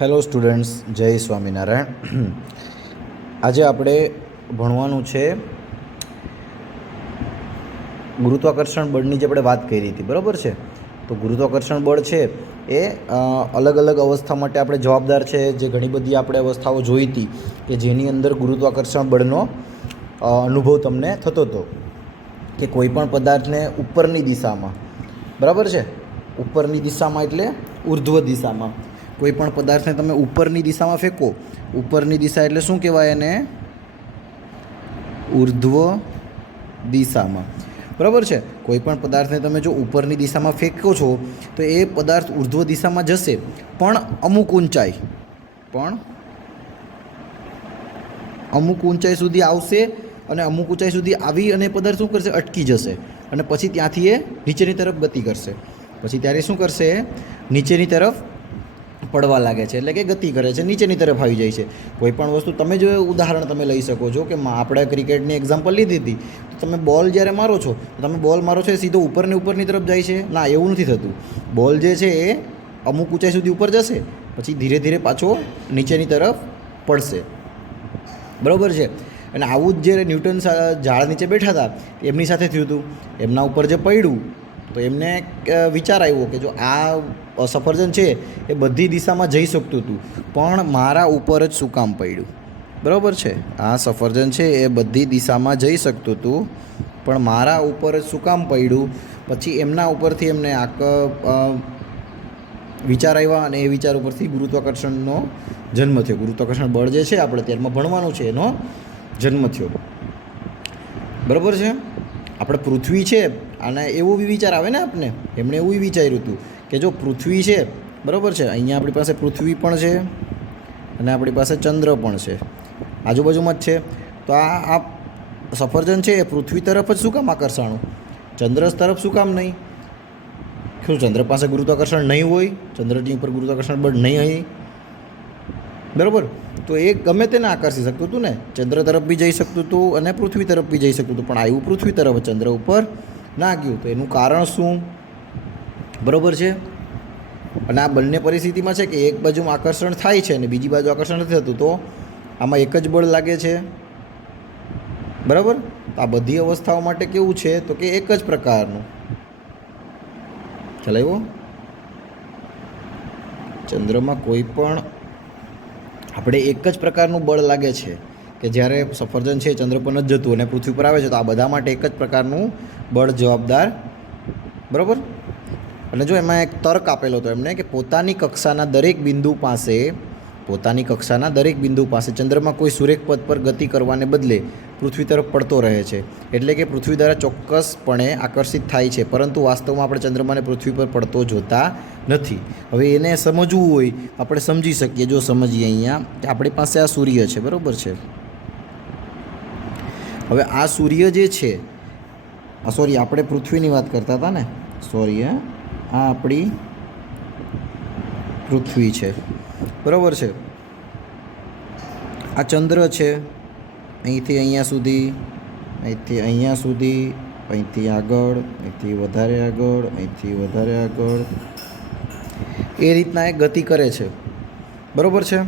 Hello students, જય સ્વામિનારાયણ. આજે આપણે ભણવાનું છે ગુરુત્વાકર્ષણ બળની જે આપણે વાત કરી હતી, બરાબર છે. તો ગુરુત્વાકર્ષણ બળ છે એ અલગ અલગ અવસ્થા માટે આપણે જવાબદાર છે. જે ઘણી બધી આપણે અવસ્થાઓ જોઈ હતી કે જેની અંદર ગુરુત્વાકર્ષણ બળનો અનુભવ તમને થતો હતો કે કોઈ પણ પદાર્થને ઉપરની દિશામાં, બરાબર છે, ઉપરની દિશામાં એટલે ઉર્ધ્વ દિશામાં કોઈ પણ પદાર્થને તમે ઉપરની દિશામાં ફેંકો, ઉપરની દિશા એટલે શું કહેવાય એને? ઉર્ધ્વ દિશામાં, બરાબર છે. કોઈ પણ પદાર્થને તમે જો ઉપરની દિશામાં ફેંકો છો તો એ પદાર્થ ઉર્ધ્વ દિશામાં જશે, પણ અમુક ઊંચાઈ સુધી આવશે અને અમુક ઊંચાઈ સુધી આવી અને પદાર્થ શું કરશે? અટકી જશે અને પછી ત્યાંથી એ નીચેની તરફ ગતિ કરશે. પછી ત્યારે શું કરશે? નીચેની તરફ પડવા લાગે છે, એટલે કે ગતિ કરે છે, નીચેની તરફ આવી જાય છે. કોઈ પણ વસ્તુ તમે જો ઉદાહરણ તમે લઈ શકો છો કે આપણે ક્રિકેટની એક્ઝામ્પલ લીધી હતી, તો તમે બોલ જ્યારે મારો છો તો તમે બોલ મારો છો એ સીધો ઉપરની તરફ જાય છે? ના, એવું નથી થતું. બોલ જે છે એ અમુક ઊંચાઈ સુધી ઉપર જશે, પછી ધીરે ધીરે પાછો નીચેની તરફ પડશે, બરાબર છે. અને આવું જ જે ન્યૂટન ઝાડ નીચે બેઠા હતા એમની સાથે થયું હતું. એમના ઉપર જે પડ્યું તો એમને વિચાર આવ્યો કે જો આ સફરજન છે એ બધી દિશામાં જઈ શકતું હતું, પણ મારા ઉપર જ શું કામ પડ્યું? બરાબર છે. આ સફરજન છે એ બધી દિશામાં જઈ શકતું હતું, પણ મારા ઉપર જ શું કામ પડ્યું? પછી એમના ઉપરથી એમને વિચાર આવ્યા અને એ વિચાર ઉપરથી ગુરુત્વાકર્ષણનો જન્મ થયો. ગુરુત્વાકર્ષણ બળ જે છે આપણે ત્યારમાં ભણવાનું છે, એનો જન્મ થયો, બરાબર છે. આપણે પૃથ્વી છે અને એવું બી વિચાર આવે ને આપને, એમણે એવું વિચાર્યું હતું કે જો પૃથ્વી છે, બરાબર છે, અહીંયા આપણી પાસે પૃથ્વી પણ છે અને આપણી પાસે ચંદ્ર પણ છે, આજુબાજુમાં જ છે. તો આ સફરજન છે એ પૃથ્વી તરફ જ શું કામ આકર્ષાણું? ચંદ્ર તરફ શું કામ નહીં? શું ચંદ્ર પાસે ગુરુત્વાકર્ષણ નહીં હોય? ચંદ્રની ઉપર ગુરુત્વાકર્ષણ બળ નહીં હોય, બરાબર? તો એ ગમે તેને આકર્ષી શકતું હતું ને. ચંદ્ર તરફ બી જઈ શકતું હતું અને પૃથ્વી તરફ બી જઈ શકતું હતું, પણ આવ્યું પૃથ્વી તરફ, ચંદ્ર ઉપર ના ગયું. તો એનું કારણ શું? બરાબર છે. અને આ બંને પરિસ્થિતિમાં છે કે એક બાજુમાં આકર્ષણ થાય છે અને બીજી બાજુ આકર્ષણ નથી થતું, તો આમાં એક જ બળ લાગે છે, બરાબર. આ બધી અવસ્થાઓ માટે કેવું છે તો કે એક જ પ્રકારનું. ખ્યાલ આવ્યો? ચંદ્રમાં કોઈ પણ આપણે એક જ પ્રકારનું બળ લાગે છે કે જ્યારે સફરજન છે ચંદ્ર પર નથી જતું અને પૃથ્વી પર આવે છે, તો આ બધા માટે એક જ પ્રકારનું બળ જવાબદાર, બરાબર. અને જો એમાં એક તર્ક આપેલો હતો એમણે કે પોતાની કક્ષાના દરેક બિંદુ પાસે ચંદ્રમાં કોઈ સુરેખ પથ પર ગતિ કરવાને બદલે પૃથ્વી તરફ પડતો રહે છે, એટલે કે પૃથ્વી દ્વારા ચોક્કસપણે આકર્ષિત થાય છે, પરંતુ વાસ્તવમાં આપણે ચંદ્રમાને પૃથ્વી પર પડતો જોતા નથી. હવે એને સમજવું હોય આપણે સમજી શકીએ. જો સમજીએ અહીંયા કે આપણી પાસે આ સૂર્ય છે, બરાબર છે. હવે આ સૂર્ય જે છે, સોરી, આપણે પૃથ્વીની વાત કરતા હતા ને, સોરી, આ આપણી પૃથ્વી છે, બરાબર છે. આ ચંદ્ર છે, અહીંથી અહીંયા સુધી, અહીંથી અહીંયા સુધી, અહીંથી આગળ, અહીંથી વધારે આગળ, અહીંથી વધારે આગળ, એ રીતના એ ગતિ કરે છે, બરાબર છે.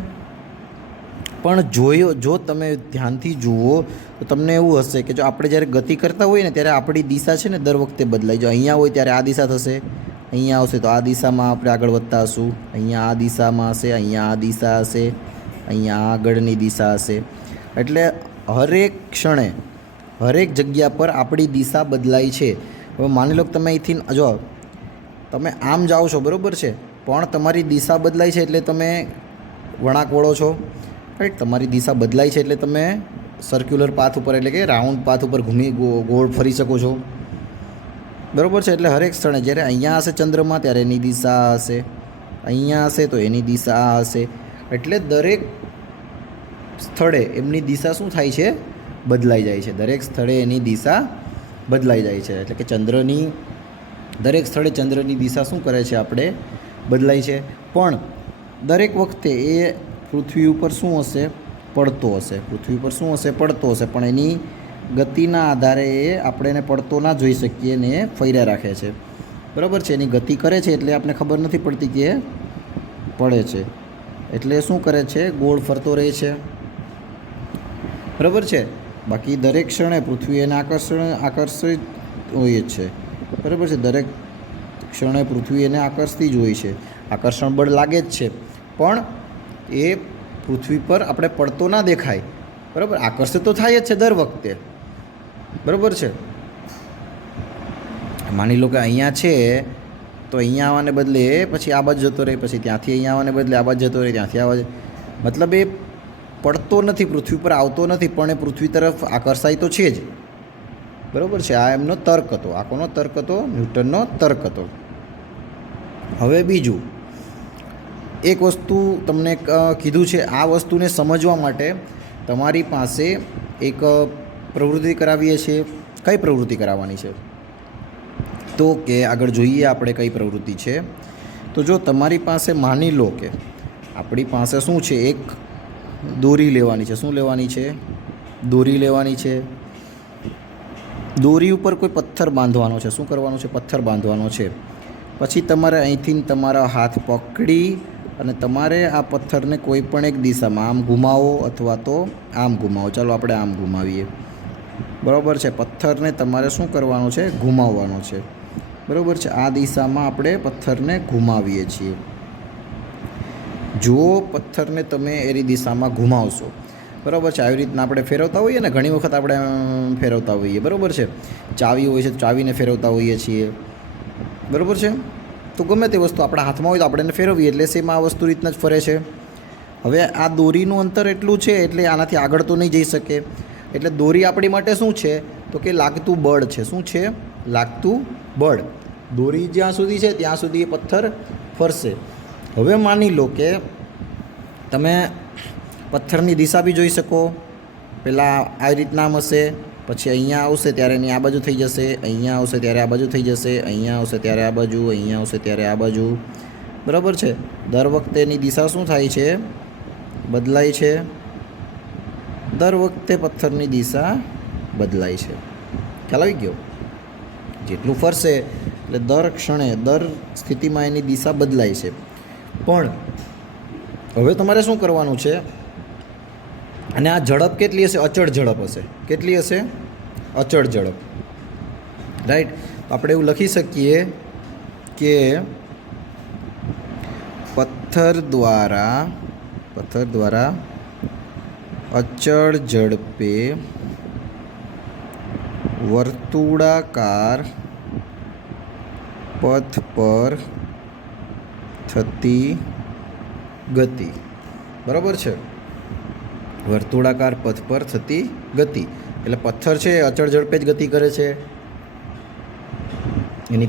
પણ જો તમે ધ્યાનથી જુઓ તો તમને એવું હશે કે જો આપણે જ્યારે ગતિ કરતા હોઈએ ને ત્યારે આપણી દિશા છે ને દર વખતે બદલાય. જો અહીંયા હોય ત્યારે આ દિશા થશે, અહીંયા આવશે તો આ દિશામાં આપણે આગળ વધતા હશું, અહીંયા આ દિશામાં હશે, અહીંયા આ દિશા હશે, અહીંયા આગળની દિશા હશે. એટલે હરેક ક્ષણે હરેક જગ્યા પર આપણી દિશા બદલાય છે. હવે માની લો કે તમે અહીંથી જો તમે આમ જાઓ છો, બરાબર છે, પણ તમારી દિશા બદલાય છે એટલે તમે વળાંક વળો છો, રાઈટ. તમારી દિશા બદલાય છે એટલે તમે સર્ક્યુલર પાથ ઉપર, એટલે કે રાઉન્ડ પાથ ઉપર ગોળ ફરી શકો છો, બરાબર છે. એટલે હરેક સ્થળે જ્યારે અહીંયા હશે ચંદ્રમાં ત્યારે એની દિશા હશે, અહીંયા હશે તો એની દિશા હશે. એટલે દરેક સ્થળે એમની દિશા શું થાય છે? બદલાઈ જાય છે. દરેક સ્થળે એની દિશા બદલાઈ જાય છે. એટલે કે ચંદ્રની દરેક સ્થળે ચંદ્રની દિશા શું કરે છે? આપણે બદલાય છે. પણ દરેક વખતે એ પૃથ્વી ઉપર શું હશે? પડતો હશે. પૃથ્વી ઉપર શું હશે? પડતો હશે. પણ એની ગતિના આધારે એ આપણે એને પડતો ના જોઈ શકીએ ને એ ફર્યા રાખે છે, બરાબર છે. એની ગતિ કરે છે એટલે આપણે ખબર નથી પડતી કે એ પડે છે. એટલે શું કરે છે? ગોળ ફરતો રહે છે, બરાબર છે. બાકી દરેક ક્ષણે પૃથ્વી એને આકર્ષિત હોય જ છે, બરાબર છે. દરેક ક્ષણે પૃથ્વી એને આકર્ષતી જ હોય છે, આકર્ષણ બળ લાગે જ છે, પણ એ પૃથ્વી પર આપણે પડતો ના દેખાય, બરાબર. આકર્ષિત તો થાય જ છે દર વખતે, બરાબર છે. માની લો કે અહીંયા છે તો અહીંયા આવવાને બદલે પછી આ બાજુ જતો રહે, પછી ત્યાંથી અહીંયા આવવાને બદલે આ બાજુ જતો રહે, ત્યાંથી આવવા, મતલબ એ પડતો નથી, પૃથ્વી પર આવતો નથી, પણ એ પૃથ્વી તરફ આકર્ષાય તો છે જ, બરાબર છે. આ એમનો તર્ક હતો. આ કોનો તર્ક હતો? ન્યૂટનનો તર્ક હતો. હવે બીજું એક વસ્તુ તમને કીધું છે, આ વસ્તુને સમજવા માટે તમારી પાસે એક પ્રવૃત્તિ કરાવીએ છીએ. કઈ પ્રવૃત્તિ કરાવવાની છે? તો કે આગળ જોઈએ આપણે કઈ પ્રવૃત્તિ છે. તો જો તમારી પાસે માની લો કે આપણી પાસે શું છે, એક દોરી લેવાની છે. શું લેવાની છે? દોરી લેવાની છે. દોરી ઉપર કોઈ પથ્થર બાંધવાનો છે. શું કરવાનું છે? પથ્થર બાંધવાનો છે. પછી તમારે અહીંથી તમારા હાથ પકડી અને તમારે આ પથ્થરને કોઈ પણ એક દિશામાં આમ ઘુમાવો અથવા તો આમ ઘુમાવો. ચાલો આપણે આમ ઘુમાવીએ, બરાબર છે. પથ્થરને તમારે શું કરવાનું છે? ઘુમાવવાનો છે, બરાબર છે. આ દિશામાં આપણે પથ્થરને ઘુમાવીએ છીએ. જો પથ્થરને તમે એની દિશામાં ઘુમાવશો, બરાબર છે. આવી રીતના આપણે ફેરવતા હોઈએ ને, ઘણી વખત આપણે ફેરવતા હોઈએ, બરાબર છે. ચાવી હોય છે તો ચાવીને ફેરવતા હોઈએ છીએ, બરાબર છે. તો ગમે તે વસ્તુ આપણા હાથમાં હોય તો આપણે એને ફેરવીએ એટલે સેમ આ વસ્તુ રીતના જ ફરે છે. હવે આ દોરીનું અંતર એટલું છે એટલે આનાથી આગળ તો નહીં જઈ શકે. એટલે દોરી આપણી માટે શું છે? તો કે લાગતું બળ છે. શું છે? લાગતું બળ. દોરી જ્યાં સુધી છે ત્યાં સુધી એ પથ્થર ફરશે. હવે માની લો કે તમે પથ્થરની દિશા બી જોઈ શકો. પહેલાં આવી રીતના આમ હશે, પછી અહીંયા આવશે ત્યારે એની આ બાજુ થઈ જશે, અહીંયા આવશે ત્યારે આ બાજુ થઈ જશે, અહીંયા આવશે ત્યારે આ બાજુ, અહીંયા આવશે ત્યારે આ બાજુ, બરાબર છે. દર વખતે એની દિશા શું થાય છે? બદલાય છે. દર વખતે પથ્થરની દિશા બદલાય છે. ખ્યાલ આવી ગયો? જેટલું ફરશે એટલે દર ક્ષણે, દર સ્થિતિમાં એની દિશા બદલાય છે. પણ હવે તમારે શું કરવાનું છે? અને આ ઝડપ કેટલી હશે? અચળ ઝડપ હશે. કેટલી હશે? અચળ ઝડપ, રાઈટ. તો આપણે એવું લખી શકીએ કે પથ્થર દ્વારા અચળ ઝડપે વર્તુળાકાર પથ પર થતી ગતિ, બરાબર છે. વર્તુળાકાર પથ પર થતી ગતિ એટલે પથ્થર છે અચળ ઝડપે જ ગતિ કરે છે. એની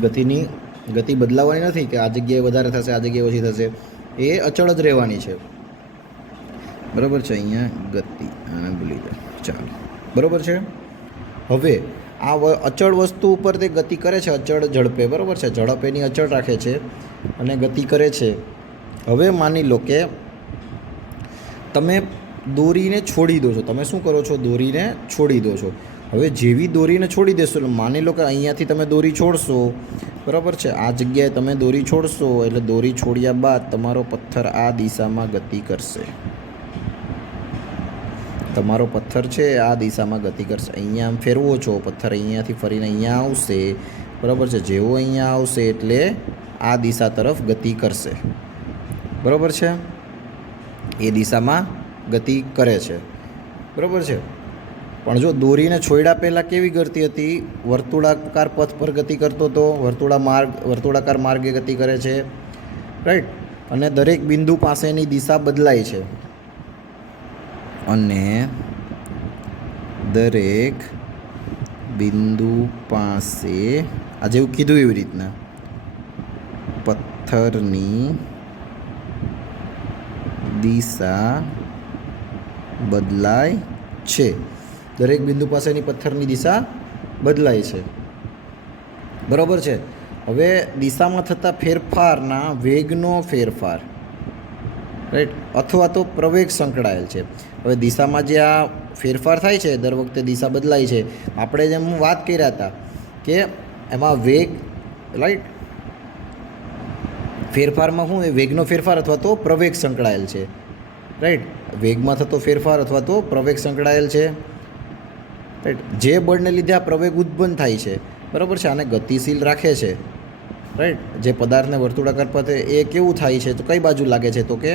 ગતિ બદલાવાની નથી કે આ જગ્યાએ વધારે થશે, આ જગ્યાએ ઓછી થશે. એ અચળ જ રહેવાની છે, બરાબર છે. અહીંયા ગતિ આને ભૂલી જાઓ, ચાલો, બરાબર છે. હવે આ અચળ વસ્તુ ઉપર તે ગતિ કરે છે અચળ ઝડપે, બરાબર છે. ઝડપ એની અચળ રાખે છે અને ગતિ કરે છે. હવે માની લો કે તમે દોરીને છોડી દો છો. તમે શું કરો છો? દોરીને છોડી દો છો. હવે જેવી દોરીને છોડી દેશો, માની લો કે અહીંયાથી તમે દોરી છોડશો, બરાબર છે. આ જગ્યાએ તમે દોરી છોડશો એટલે દોરી છોડ્યા બાદ તમારો પથ્થર આ દિશામાં ગતિ કરશે. તમારો પથ્થર છે આ દિશામાં ગતિ કરશે. અહીંયા આમ ફેરવો છો, પથ્થર અહીંયાથી ફરીને અહીંયા આવશે, બરાબર છે. જેવો અહીંયા આવશે એટલે આ દિશા તરફ ગતિ કરશે, બરાબર છે. એ દિશામાં ગતિ કરે છે, બરાબર છે. પણ જો દોરીને છોડ્યા પહેલાં કેવી ગતિ હતી? વર્તુળાકાર પથ પર ગતિ કરતો હતો, વર્તુળાકાર માર્ગે ગતિ કરે છે, રાઈટ. અને દરેક બિંદુ પાસેની દિશા બદલાય છે. અને દરેક બિંદુ પાસે આ જેવું કીધું એવી રીતના પથ્થરની દિશા બદલાય છે. દરેક બિંદુ પાસેની પથ્થરની દિશા બદલાય છે, બરાબર છે. હવે દિશામાં થતા ફેરફારના વેગનો ફેરફાર, રાઈટ, અથવા તો પ્રવેગ સંકળાયેલ છે. હવે દિશામાં જે આ ફેરફાર થાય છે, દર વખતે દિશા બદલાય છે. આપણે જેમ વાત કર્યા હતા કે એમાં વેગ, રાઈટ, ફેરફારમાં શું વેગનો ફેરફાર અથવા તો પ્રવેગ સંકળાયેલ છે, રાઈટ. વેગમાં થતો ફેરફાર અથવા તો પ્રવેગ સંકળાયેલ છે, રાઈટ. જે બળને લીધે આ પ્રવેગ ઉત્પન્ન થાય છે, બરાબર છે, આને ગતિશીલ રાખે છે, રાઈટ. જે પદાર્થને વર્તુળાકાર પથે એ કેવું થાય છે, તો કઈ બાજુ લાગે છે, તો કે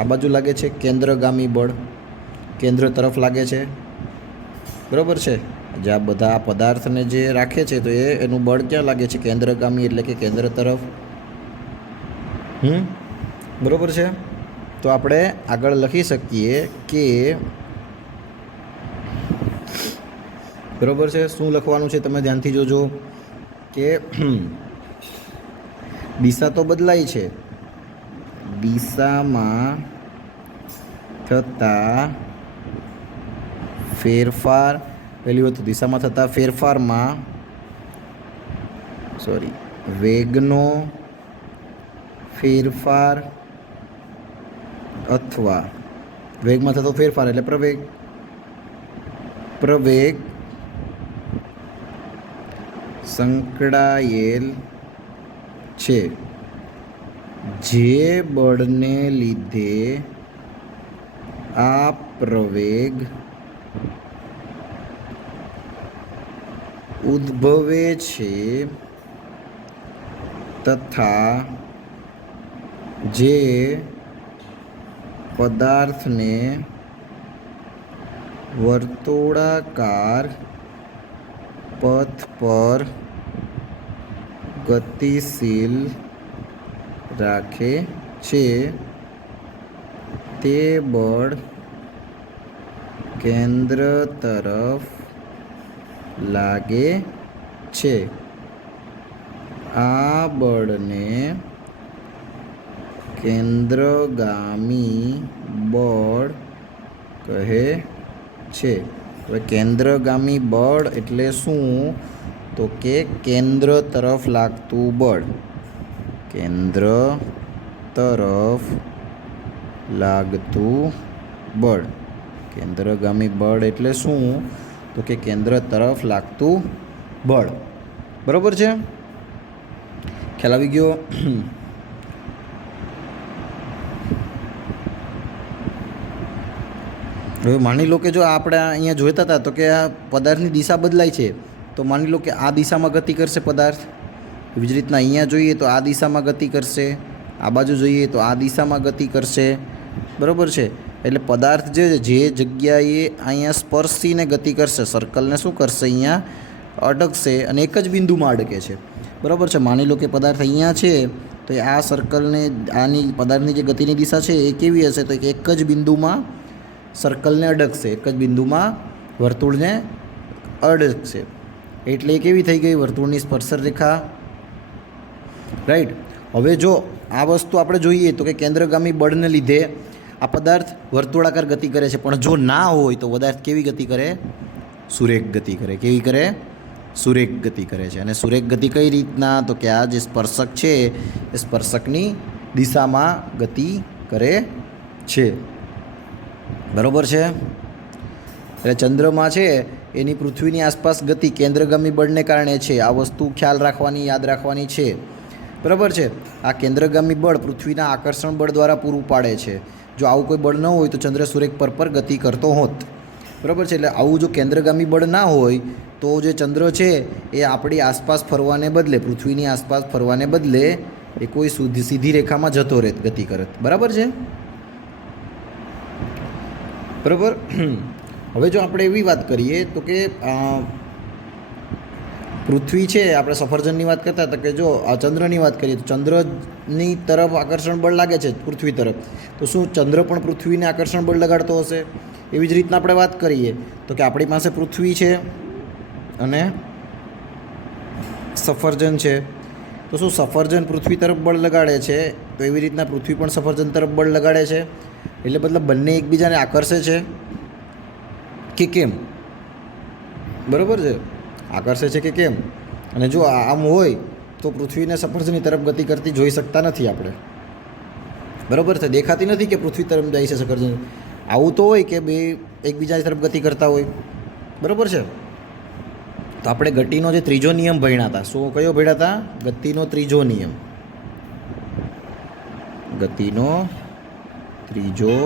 આ બાજુ લાગે છે. કેન્દ્રગામી બળ કેન્દ્ર તરફ લાગે છે, બરાબર છે. જે આ બધા પદાર્થને જે રાખે છે તો એનું બળ ક્યાં લાગે છે, કેન્દ્રગામી એટલે કે કેન્દ્ર તરફ. બરાબર છે. તો આપણે આગળ લખી શકીએ કે બરાબર છે. શું લખવાનું છે તમે ધ્યાનથી જોજો કે દિશા તો બદલાય છે, દિશામાં થતા ફેરફાર, પહેલી વસ્તુ દિશામાં થતા ફેરફારમાં વેગનો ફેરફાર અથવા વેગમાં થતો ફેરફાર એટલે પ્રવેગ સંકળાયેલ છે. જે બળને લીધે આ પ્રવેગ ઉદ્ભવે છે તથા જે પદાર્થને વર્તુળાકાર પથ પર ગતિશીલ રાખે છે તે બળ કેન્દ્ર તરફ લાગે છે. આ બળને કેન્દ્રગામી બળ કહે છે. હવે કેન્દ્રગામી બળ એટલે શું, તો કે કેન્દ્ર તરફ લાગતું બળ. કેન્દ્ર તરફ લાગતું બળ. કેન્દ્રગામી બળ એટલે શું, તો કે કેન્દ્ર તરફ લાગતું બળ. બરાબર છે, ખ્યાલ આવી ગયો. હવે માની લો કે જો આપણે અહીંયા જોઈતા હતા તો કે આ પદાર્થની દિશા બદલાય છે, તો માની લો કે આ દિશામાં ગતિ કરશે પદાર્થ. એવી જ રીતના અહીંયા જોઈએ તો આ દિશામાં ગતિ કરશે, આ બાજુ જોઈએ તો આ દિશામાં ગતિ કરશે, બરાબર છે. એટલે પદાર્થ જે જગ્યાએ અહીંયા સ્પર્શીને ગતિ કરશે, સર્કલને શું કરશે, અહીંયા અડકશે અને એક જ બિંદુમાં અડકે છે, બરાબર છે. માની લો કે પદાર્થ અહીંયા છે તો આ સર્કલને આની પદાર્થની જે ગતિની દિશા છે એ કેવી હશે, તો એક જ બિંદુમાં સર્કલને અડકશે, એક જ બિંદુમાં વર્તુળને અડકશે. એટલે એ કેવી થઈ ગઈ, વર્તુળની સ્પર્શર રેખા, રાઈટ. હવે જો આ વસ્તુ આપણે જોઈએ તો કે કેન્દ્રગામી બળને લીધે આ પદાર્થ વર્તુળાકાર ગતિ કરે છે, પણ જો ના હોય તો પદાર્થ કેવી ગતિ કરે, સુરેખ ગતિ કરે. કેવી કરે, સુરેખ ગતિ કરે છે. અને સુરેખ ગતિ કઈ રીતના, તો કે આ જે સ્પર્શક છે એ સ્પર્શકની દિશામાં ગતિ કરે છે, બરાબર છે. એટલે ચંદ્રમાં છે એની પૃથ્વીની આસપાસ ગતિ કેન્દ્રગામી બળને કારણે છે. આ વસ્તુ ખ્યાલ રાખવાની, યાદ રાખવાની છે, બરાબર છે. આ કેન્દ્રગામી બળ પૃથ્વીના આકર્ષણ બળ દ્વારા પૂરું પાડે છે. જો આવું કોઈ બળ ન હોય તો ચંદ્ર સુરેખ પર ગતિ કરતો હોત, બરાબર છે. એટલે આવું જો કેન્દ્રગામી બળ ના હોય તો જે ચંદ્ર છે એ આપણી આસપાસ ફરવાને બદલે, પૃથ્વીની આસપાસ ફરવાને બદલે એ કોઈ સીધી રેખામાં જતો રહેત, ગતિ કરત, બરાબર છે, બરાબર. હવે જો આપણે એવી વાત કરીએ તો કે પૃથ્વી છે, આપણે સફરજનની વાત કરતા હતા કે જો આ ચંદ્રની વાત કરીએ તો ચંદ્રની તરફ આકર્ષણ બળ લાગે છે પૃથ્વી તરફ, તો શું ચંદ્ર પણ પૃથ્વીને આકર્ષણ બળ લગાડતો હશે? એવી જ રીતના આપણે વાત કરીએ તો કે આપણી પાસે પૃથ્વી છે અને સફરજન છે, તો શું સફરજન પૃથ્વી તરફ બળ લગાડે છે, તો એવી રીતના પૃથ્વી પણ સફરજન તરફ બળ લગાડે છે. એટલે મતલબ બંને એકબીજાને આકર્ષે છે કે કેમ, બરાબર છે, આકર્ષે છે કે કેમ. અને જો આમ હોય તો પૃથ્વીને સફરજનની તરફ ગતિ કરતી જોઈ શકતા નથી આપણે, બરાબર છે. દેખાતી નથી કે પૃથ્વી તરફ જાય છે સફરજન. આવું તો હોય કે બે એકબીજા તરફ ગતિ કરતા હોય, બરાબર છે. તો આપણે ગતિનો જે ત્રીજો નિયમ ભણ્યા હતા, શું કયો ભણ્યા હતા? ગતિનો ત્રીજો નિયમ, ગતિનો ત્રીજો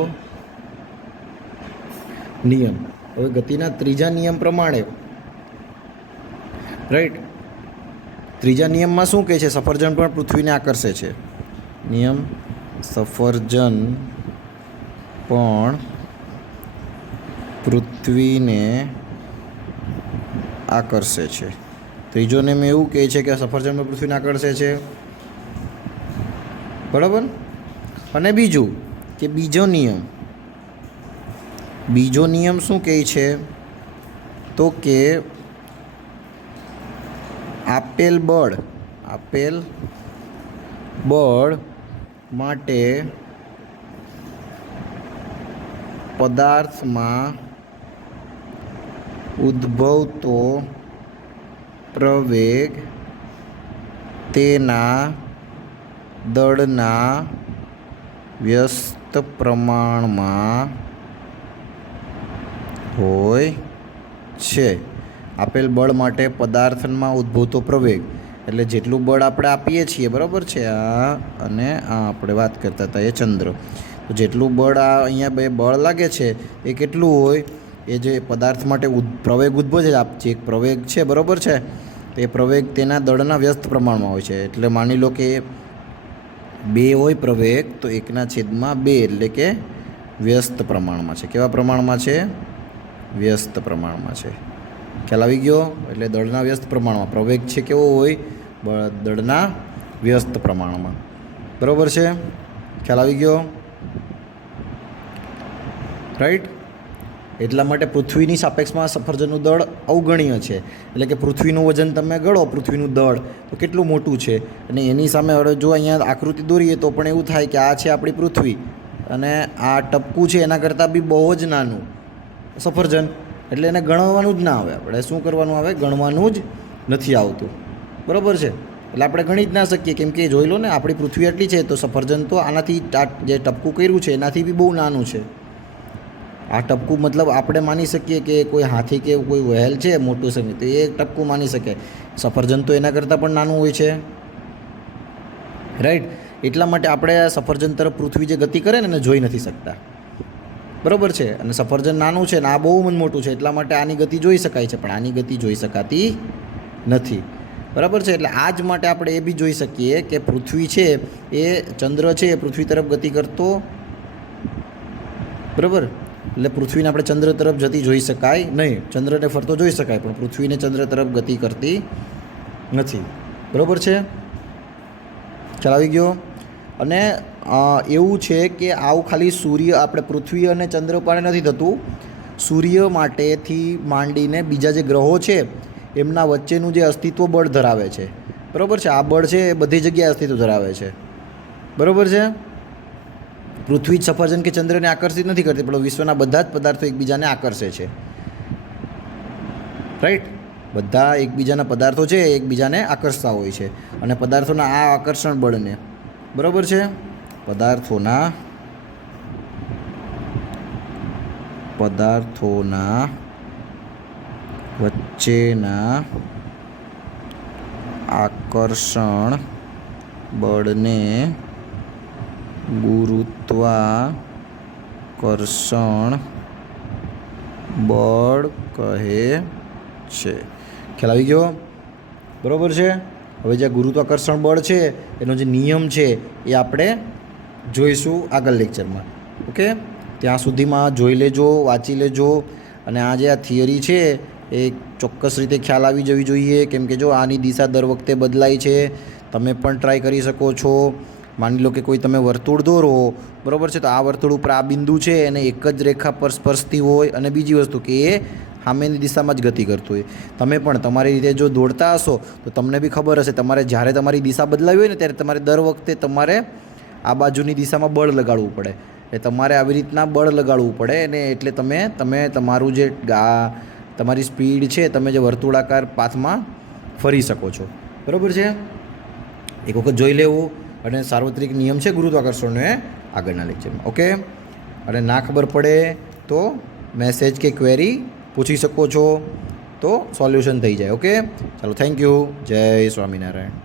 નિયમ. હવે ગતિના ત્રીજા નિયમ પ્રમાણે રાઈટ, ત્રીજા નિયમમાં શું કહે છે? સફરજન પણ પૃથ્વીને આકર્ષે છે. નિયમ સફરજન પણ પૃથ્વીને આકર્ષે છે. ત્રીજો નિયમ એવું કહે છે કે સફરજન પણ પૃથ્વીને આકર્ષે છે, બરાબર. અને બીજું કે બીજો નિયમ શું કહે છે? તો કે આપેલ બળ માટે પદાર્થમાં ઉદ્ભવતો પ્રવેગ તેના દળના વ્યસ્ત પ્રમાણમાં હોય છે. આપેલ બળ માટે પદાર્થમાં ઉદ્ભવતો પ્રવેગ એટલે જેટલું બળ આપણે આપીએ છીએ, બરાબર છે, આ અને આ આપણે વાત કરતા હતા એ ચંદ્ર, તો જેટલું બળ આ અહીંયા બે બળ લાગે છે એ કેટલું હોય? એ જે પદાર્થ માટે પ્રવેગ ઉદ્ભવે છે, જે એક પ્રવેગ છે, બરાબર છે, તો એ પ્રવેગ તેના દળના વ્યસ્ત પ્રમાણમાં હોય છે. એટલે માની લો કે 2 હોય પ્રવેગ, તો 1/2 એટલે કે વ્યસ્ત પ્રમાણમાં છે. કેવા પ્રમાણમાં છે? વ્યસ્ત પ્રમાણમાં છે. ખ્યાલ આવી ગયો? એટલે દળના વ્યસ્ત પ્રમાણમાં પ્રવેગ છે કેવો હોય? દળના વ્યસ્ત પ્રમાણમાં, બરાબર છે. ખ્યાલ આવી ગયો? રાઈટ. એટલા માટે પૃથ્વીની સાપેક્ષમાં સફરજનનું દળ અવગણ્ય છે. એટલે કે પૃથ્વીનું વજન તમે ગણો, પૃથ્વીનું દળ તો કેટલું મોટું છે, અને એની સામે હવે જો અહીંયા આકૃતિ દોરીએ તો પણ એવું થાય કે આ છે આપણી પૃથ્વી અને આ ટપકું છે એના કરતાં બી બહુ જ નાનું સફરજન, એટલે એને ગણવાનું જ ના આવે. આપણે શું કરવાનું આવે? ગણવાનું જ નથી આવતું, બરાબર છે. એટલે આપણે ગણી જ ના શકીએ, કેમ કે જોઈ લો ને, આપણી પૃથ્વી એટલી છે તો સફરજન તો આનાથી જે ટપકું કર્યું છે એનાથી બી બહુ નાનું છે. આ ટપકું મતલબ આપણે માની શકીએ કે કોઈ હાથી કે કોઈ વહેલ છે મોટું સમય, તો એ ટપકું માની શકે. સફરજન તો એના કરતાં પણ નાનું હોય છે, રાઈટ. એટલા માટે આપણે સફરજન તરફ પૃથ્વી જે ગતિ કરે ને એને જોઈ નથી શકતા, બરાબર છે. અને સફરજન નાનું છે ને આ બહુ મોટું છે, એટલા માટે આની ગતિ જોઈ શકાય છે, પણ આની ગતિ જોઈ શકાતી નથી, બરાબર છે. એટલે આ જ માટે આપણે એ બી જોઈ શકીએ કે પૃથ્વી છે એ ચંદ્ર છે એ પૃથ્વી તરફ ગતિ કરતો, બરાબર. એટલે પૃથ્વીને આપણે ચંદ્ર તરફ જતી જોઈ શકાય નહીં. ચંદ્રને ફરતો જોઈ શકાય પણ પૃથ્વીને ચંદ્ર તરફ ગતિ કરતી નથી, બરાબર છે. ખ્યાલ આવી ગયો? અને એવું છે કે આવું ખાલી સૂર્ય, આપણે પૃથ્વી અને ચંદ્ર પર નથી થતું. સૂર્ય માટેથી માંડીને બીજા જે ગ્રહો છે એમના વચ્ચેનું જે અસ્તિત્વ બળ ધરાવે છે, બરાબર છે. આ બળ છે એ બધી જગ્યાએ અસ્તિત્વ ધરાવે છે, બરાબર છે. પૃથ્વી જ સફરજન કે ચંદ્રને આકર્ષિત નથી કરતી, પણ વિશ્વના બધા જ પદાર્થો એકબીજાને આકર્ષે છે, રાઈટ. બધા એકબીજાના પદાર્થો છે એકબીજાને આકર્ષતા હોય છે, અને પદાર્થોના આ આકર્ષણ બળને, બરાબર છે, પદાર્થોના વચ્ચેના આકર્ષણ બળને ગુરુત્વાકર્ષણ બળ કહે છે. ખ્યાલ આવી ગયો? બરાબર છે. હવે જે ગુરુત્વાકર્ષણ બળ છે એનો જે નિયમ છે એ આપણે જોઈશું આગળ લેક્ચરમાં. ઓકે, ત્યાં સુધીમાં જોઈ લેજો, વાંચી લેજો, અને આ જે આ થિયરી છે એ ચોક્કસ રીતે ખ્યાલ આવી જવી જોઈએ, કેમ કે જો આની દિશા દર વખતે બદલાય છે. તમે પણ ટ્રાય કરી શકો છો. માની લો કે કોઈ તમે વર્તુળ દોરો, બરાબર છે, તો આ વર્તુળ ઉપર આ બિંદુ છે એને એક જ રેખા પર સ્પર્શતી હોય, અને બીજી વસ્તુ કે એ સામેની દિશામાં જ ગતિ કરતું હોય. તમે પણ તમારી રીતે જો દોડતા હશો તો તમને બી ખબર હશે, તમારે જ્યારે તમારી દિશા બદલાવી હોય ને ત્યારે તમારે દર વખતે તમારે આ બાજુની દિશામાં બળ લગાડવું પડે. એ તમારે આવી રીતના બળ લગાડવું પડે, અને એટલે તમે તમારું જે તમારી સ્પીડ છે તમે જે વર્તુળાકાર પાથમાં ફરી શકો છો, બરાબર છે. એક વખત જોઈ લેવું, અને સાર્વત્રિક નિયમ છે ગુરુત્વાકર્ષણનો એ આગળના લેક્ચરમાં. ઓકે, અને ના ખબર પડે તો મેસેજ કે ક્વેરી પૂછી શકો છો, તો સોલ્યુશન થઈ જાય. ઓકે, ચાલો, થેન્ક યુ. જય સ્વામિનારાયણ.